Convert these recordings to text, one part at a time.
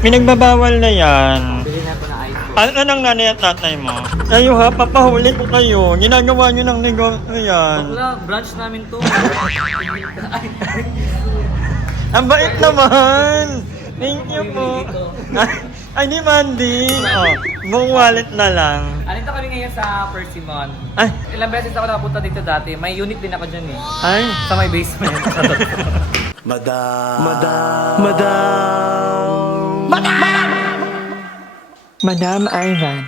Pinagbabawal na yan. Bili na ako na iPhone. Ano nang nanay at tatay mo? Kayo ha, papahuli ko kayo. Ginagawa nyo ng negosyo yan. Wala, branch namin to. Ang bait naman! Thank you po. Ay, di Mandy. Oh, buong wallet na lang. Alito kami ngayon sa Persimmon. Ay, Ilang beses ako nakapunta dito dati. May unit din ako dyan eh. ay. Sa may basement. Madam Ivan.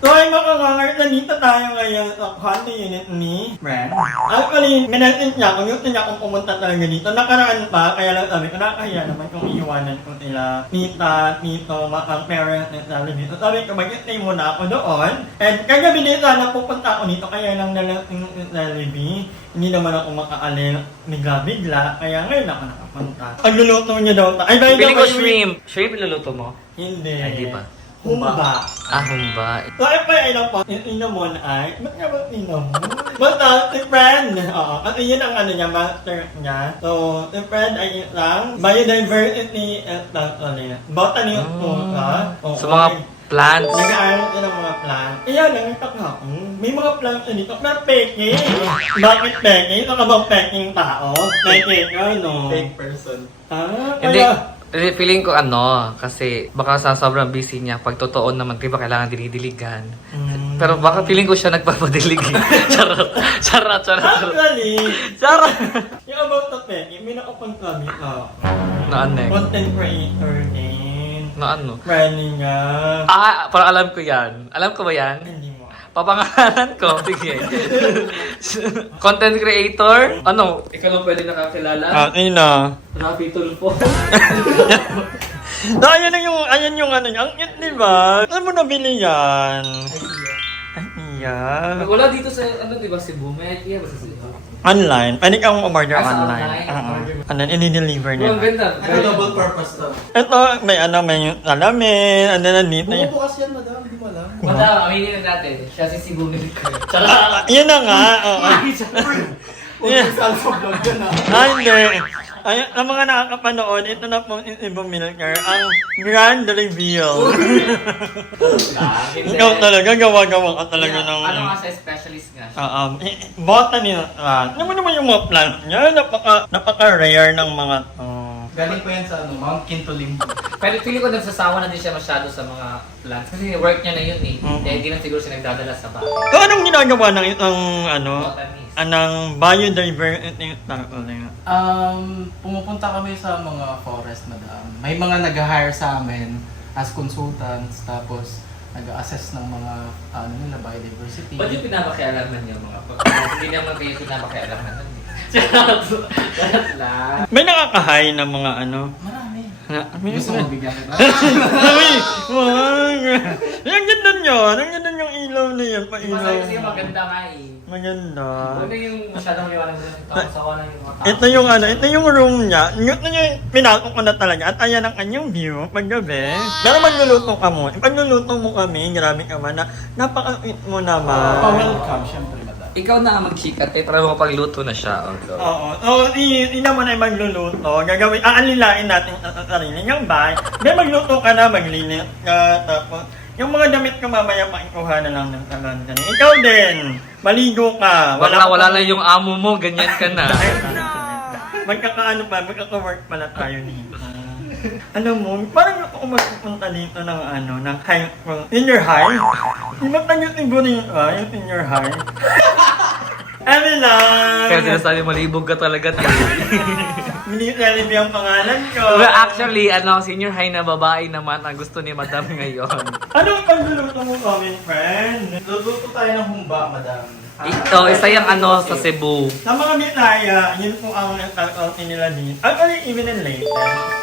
So ay mga kangangar, nandito tayo ngayon sa condo unit ni Brand. Actually, minention niya kung gusto niya kung pumunta talaga dito. Nakaraan pa, kaya lang sabi ko, nakakahiya naman kung iiwanan ko sila. Tita, tito, mga parents na sabi dito. Sabi ko, mag-stay muna ako doon. And kagabi din sana pupunta ako dito, kaya lang nalasing sa Libby. Hindi naman ako makaalis bigla-bigla, kaya ngayon ako nakapunta. Pagluluto niya daw. Ay, by the Pili ko way, shrimp. Shrimp iluluto mo? Hindi. Ay, di ba? Humba. Ah, humba. So, ay pa ay lang po, yung inomon ay, ba't nga ba inomon? Basta, si friend. Oo, kasi yun ang ano niya, master niya. So, si friend ay isang biodiversity at ulit. Botany po ka. So, mga plants. Nag-aaral ka ng mga plants. Kaya lang, ako, may mga plants na dito na peke. Bakit peke? Ito ka bang peking tao? Peke ka, no? Fake person. Ah, Hindi. kaya... Feeling ko kasi baka sa sobrang busy niya, pag totoo naman, di ba kailangan dinidiligan? Pero baka feeling ko siya nagpapadilig. Charot. Actually, Charot. yung about the peke, may nakapag-comment ako. Na ano eh? Content creator din. Na ano? Friendly nga. Ah, parang alam ko yan. Alam ko ba yan? Hindi mo. Papangalanan ko. Sige. Content creator? Ano? Ikaw lang pwede nakakilala? Ina. Rafi Tulfo. No, ayan yung ano, ang cute, di ba? Saan mo nabili yan? Ay, iya. Wala dito sa, di ba, Cebu? May idea ba sa Cebu? Online. Pwede kang umorder Ah, sa online. online? Ano, i-deliver Oh, ang nila. ganda. Ano double purpose to? Ito, may salamin, ano nandito yun. Bukas yan, madam. Hindi mo alam. Madam, aminin na natin. Siya si Cebu Milk. Charot. Yun na nga, oo. Huwag salsa vlog yan ah. Hindi. Ay, ang mga nakakapanood, ito na po yung Cebu Milker, ang grand reveal. Ikaw talaga, gawa-gawa ka talaga ng... Ano nga sa specialist nga siya? Botany na. Ano mo naman yung mga plant niya? Napaka-rare ng mga... Galing pa yan sa Mount Kintolim. Pero feeling ko nagsasawa na din siya masyado sa mga plants. Kasi work niya na yun eh. Kaya hindi na siguro siya nagdadala sa bahay. So, anong ginagawa ng isang, Botanist. anong biodiversity? Pumupunta kami sa mga forest, madam. May mga nag-hire sa amin as consultants, tapos nag-assess ng mga nila biodiversity. Ba't yung pinapakialaman niya mga pagkakas? Hindi naman kayo pinapakialaman nun eh. Charot lang. May nakakahay ng mga Marami. May Gusto mo bigyan kita? Ay! Wag! Ang ganda nyo! Ang ganda yung ilaw na yan. Masaya kasi Pa-ilaw. maganda nga eh. Maganda. Ano yung masyadong liwanag mo ng tao sa kawalan yung mga tao. Ito yung room niya. Ito yung pinasok ko na talaga. At ayan ang kanyang view paggabi. Pero magluluto ka mo. Pagluluto mo kami, grabe ka man na napaka-sweet mo naman. Pa-welcome, syempre, madam. Ikaw na magchikat eh, para makapagluto na siya. Oo. So, ina mo na yung magluluto. Gagawin, aalilain natin sa sarili niyang bahay. Then magluto ka na, maglinis ka. Tapos, yung mga damit ko mamaya makikuha na lang ng salon. Ikaw din, maligo ka. Wala na yung amo mo, ganyan ka na. Magkaka-work pala tayo dito. Alam mo, parang ako magpupunta dito ng ng high school. Senior high? Iba't na yung tibunin yung senior high. Ano lang? Kaya sinasabi malibog ka talaga. Hindi Jollibee ang pangalan ko. Well, actually, senior high na babae naman ang gusto ni Madam ngayon. Anong pagluluto mo kami, friend? Luluto tayo ng humba, madam. Ito, isa yung sa Cebu. Sa mga Bitaya, yun po ang nagkakauti nila dito. Actually, even in later.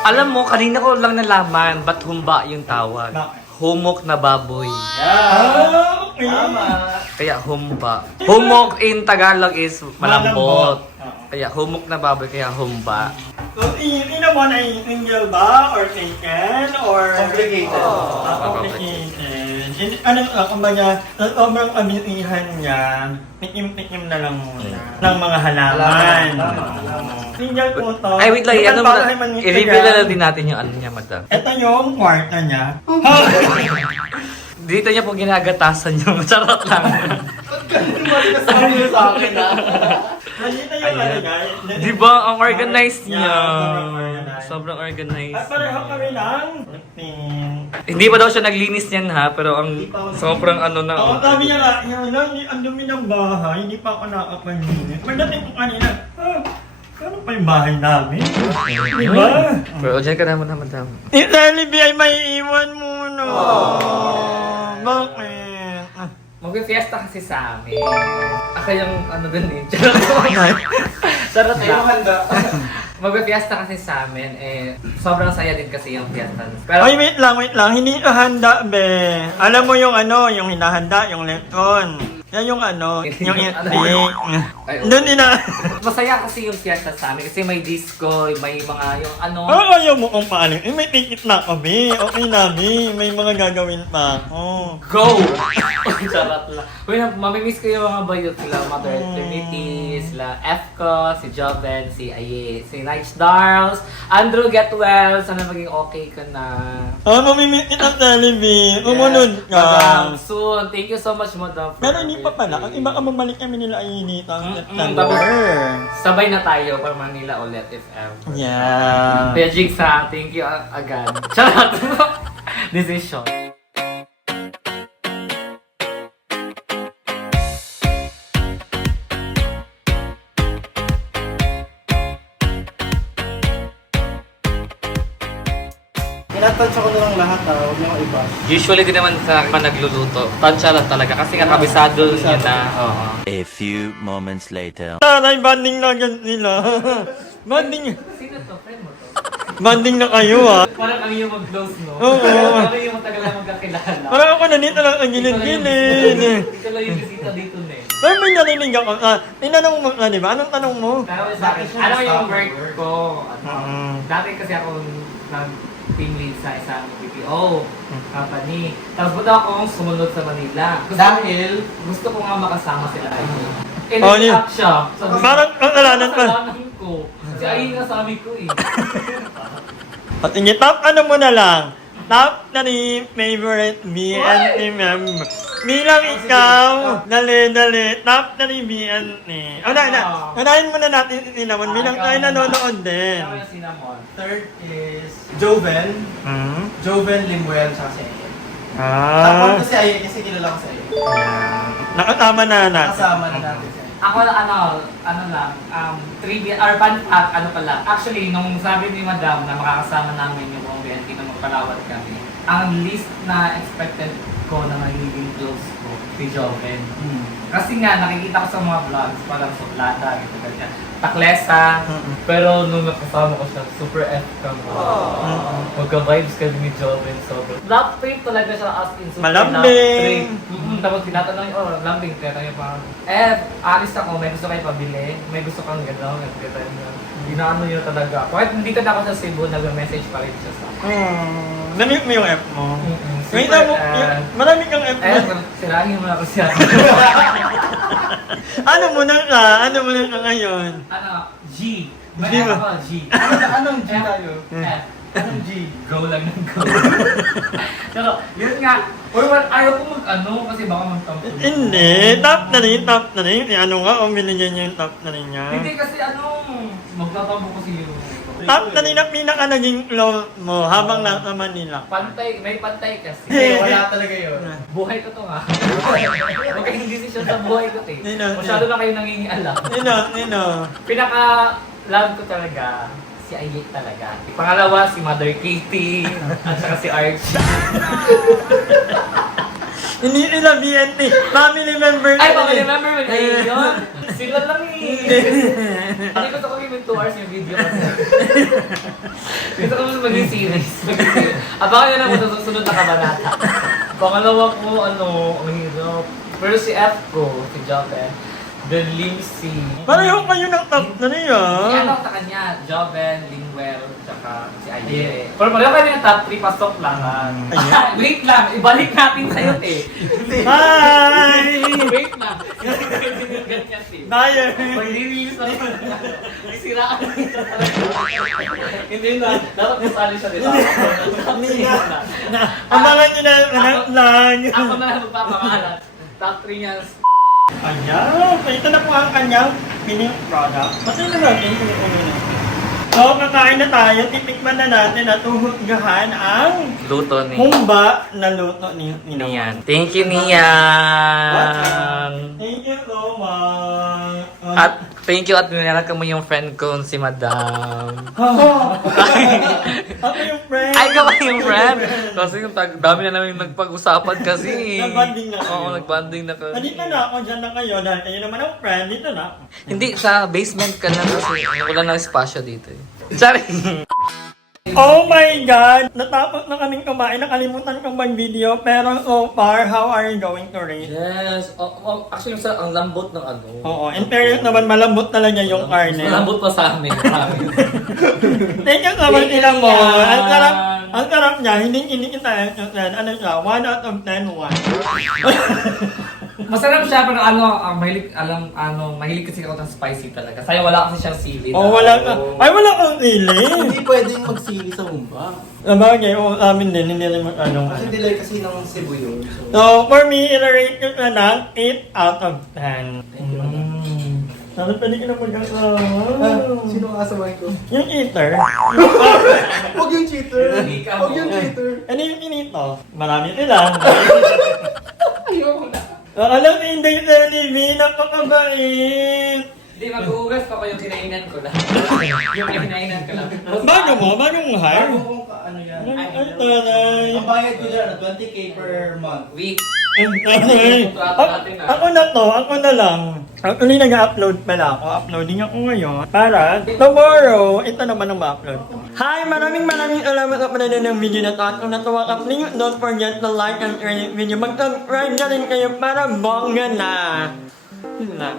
Alam mo, kanina ko lang nalaman, ba't humba yung tawag? Bakit? Humok na baboy. Okay. Kaya humba. Humok in Tagalog is malambot. Oo. Kaya humok na baboy, kaya humba. So, ina mo na single ba? Or taken? Or... Complicated. Complicated. Ano, kumbaga, sa sobrang kabitihan niya, pikim-pikim na lang muna ng mga halaman. Single po to. Ay, wait lang. Ano Para muna? kay Manita I-reveal yan. na lang din natin yung ano niya, madam. Ito yung kwarto niya. Dito niya po ginagatasan yung charot lang. Sabi niyo sa akin na. Nandito yung ano guys. Di ba? Ang organized niya. sobrang organized. Sobrang organized. At pareho kami lang. Hindi pa daw siya naglinis niyan ha, pero ang sobrang ano na. Oo, sabi niya nga, ang dumi ng bahay, hindi pa ako nakapaninis. Pagdating ko kanina, ano pa yung bahay namin? Di ba? Pero dyan ka naman na, madam. Yung Jollibee ay may iwan muna. Bakit? Mag-fiesta kasi sa amin. Ako yung ano dun eh. Charot Ayun lang. handa. Mag-fiesta kasi sa amin. Eh, sobrang saya din kasi yung fiesta. Pero, Ay, wait lang. Hindi ka handa, be. Alam mo yung ano, yung hinahanda, yung lepton. Yan yung ano, yung Ay, doon ina. masaya kasi yung fiesta sa amin kasi may disco, may mga yung ano. Ayaw mo kung paano. May ticket na ako, be. Okay na, be. May mga gagawin pa ako. Go! Charot lang. Uy, mamimiss ko yung mga bayot sila, Mother Trinity, sila Efco, si Joven, si Aye, si Night Darls, Andrew Get Well, sana maging okay ka na. Mamimit kita, Jollibee. Umunod ka. Madam, soon. Thank you so much, Madam. for Pero hindi pa pala. Ang everything. iba ka mabalik kami nila ay nitang Tapos, September. sabay na tayo para Manila ulit if ever. Yeah. Kuya Jigs ha, thank you agad. Charot! Decision. Tinatansya ko na lang lahat huwag niyo iba. Usually din naman sa akin nagluluto. Tansya lang talaga kasi nga kabisado niya na. Oo. A few moments later. Taray, banding na agad nila. banding. Sino to? Friend mo to? Banding na kayo ah. Parang kami yung mag-close, no? Oo. Parang yung matagal na magkakilala. Parang ako na dito lang ang gilid-gilid. Ikaw lang yung bisita dito na eh. Pero may narinig ako. Tinanong mo ka, di ba? Anong tanong mo? Pero sa akin, alam mo yung work ko. Mm. Dati kasi ako nag-team lead sa isang BPO company. Tapos buta akong sumunod sa Manila. Dahil, Gusto ko nga makasama sila. Oh, In-up siya. Sabi ko, Parang kasalanan pa. kasalanan ko. Kasi ayun nga sabi ko eh. At sige, top ano mo na lang? Top na ni favorite BNT member. Bilang ikaw, dali, top na ni BNT. Unahin muna natin si Cinnamon bilang tayo nanonood din. Kaya yung cinnamon. third is Joven. Hmm? Joven Limuel, tsaka si Aye. Ah. Tapos ko si Aye kasi kilala ko si Aye. Nakatama na natin. Kasama na natin si Aye. Ako ano lang, trivia, or fun fact, ano pala. Actually, nung sabi ni Madam na makakasama namin yung buong BNT na magpalawat kami, ang least na expected ko na magiging close ko, si Joven. Kasi nga, nakikita ko sa mga vlogs, parang suplada, gito ganyan. Taklesa, pero nung nakasama ko siya, super F ka mo. Magka-vibes kami ni Joven, sobrang. Love trip talaga siya as in super Malambing. love trip. Tapos tinatanong yung, lambing, tinatanong yung parang, alis ako, may gusto kayo pabili, may gusto kang gano'n, gano'n. Ginaano niyo talaga. Kahit hindi ka na ako sa Cebu, nag-message pa rin siya sa akin. Namute mo yung F mo. Wait, Super, marami kang F mo. sirahin mo na ako siya. Ano mo na ka? Ano mo na ka ngayon? Ano, G. May G F ba? ako, G. Anong G tayo? F. Anong G? Go lang ng go. Pero, yun nga. Or ayaw ko mag-ano kasi baka magtampo. Hindi, top na rin. Ano nga, binigyan niya yung top na rin niya. Hindi kasi magtatampo kasi yung Top na rin ang pinaka naging close mo habang nasa Manila. pantay, may pantay kasi. Hindi, wala talaga yun. Buhay ko to nga. Huwag kayong desisyon sa buhay ko, te. Nino. Masyado na kayo nangingialam. Nino. Pinaka-love ko talaga, si Aye talaga. Pangalawa, si Mother Katie, at saka si Arch. Hindi nila BNT. Family member Ay, nila family eh. member mo na yun. Sila lang eh. Hindi ko ito kami yung 2 hours yung video kasi. Gusto ko mas maging series. Abangan nyo na mo sa susunod na kabanata. Pangalawa ko, ang hirap. Pero si F ko, si Joven, The Limsy. Pareho kayo ng top na niya. Ano sa kanya? Joven, Lingwell, tsaka si Aye. Pero pareho kami ng top 3, pasok lang. Wait lang, ibalik natin sa'yo eh. Hi! Wait lang. Ganyan si. Bayer! Pag release na isira ka Hindi na. Dapat masali siya dito. Abangan nyo na anak lang. Ako na lang magpapangalan. Top 3 niya. Ayan, so ito na po ang kanyang mini product. Pati na natin kung ano na. So, kakain na tayo, titikman na natin at uhuggahan ang Luto ni humba na luto ni Ninang. Nian. Thank you, Nian. Thank you so much. At thank you at nilalagay mo yung friend ko si Madam. Ako yung friend. Ay, ka ba yung friend? Kasi yung dami na namin nagpag-usapan kasi. Nagbanding na kayo. Oo, nagbanding na kami. Dito na ako, dyan na kayo. Dahil kayo naman ang friend, dito na ako. Hindi, sa basement ka na kasi wala na espasyo dito eh. Sorry. Oh my God! Natapos na kaming kumain. Nakalimutan kong mag-video. Pero so far, how are you going to rate? Yes. Actually, ang lambot ng ano. Oo, in fairness naman, malambot talaga yung karne. Malambot pa sa amin. Thank you so much, Thank you, Ina mo. Ilan. Ang sarap niya. Hindi kita ano siya, 1 out of 10, 1. Masarap siya pero mahilig kasi ako ng spicy talaga. Sa'yo wala kasi siyang sili. Oh, wala ka. Ay, wala kang sili. Hindi pwedeng magsili sa humba. Sabagay, oo, amin din. Hindi rin ano. Kasi delay kasi ng Cebu yun. So, So, for me, i-rate ko na ng 8 out of 10. Thank you, Madam. Sabi, pwede ka na mag-asawa. sino ang asaway ko? Yung eater. Huwag yung cheater! Hindi ka Huwag mo. yung cheater! Ano yung kinito? Marami sila. Ayoko na. Alam, hindi sa TV, napakabait. Hindi, mag-ugas pa ko yung kinainan ko lang. Yung kinainan ko lang. Bago mo? Bagong hire? Bago kung ano yan. Ay, taray. Ang bayad ko dyan, 20k per month. Week. Ako na to, ako na lang. Actually, nag-upload pala ako. Uploading ako ngayon. Para tomorrow, ito naman ang ma-upload ko. Hi! Maraming salamat sa panonood ng video na to. At kung natuwa ka, please don't forget to like and share yung video. Mag-subscribe na rin kayo para bongga na. Yun lang.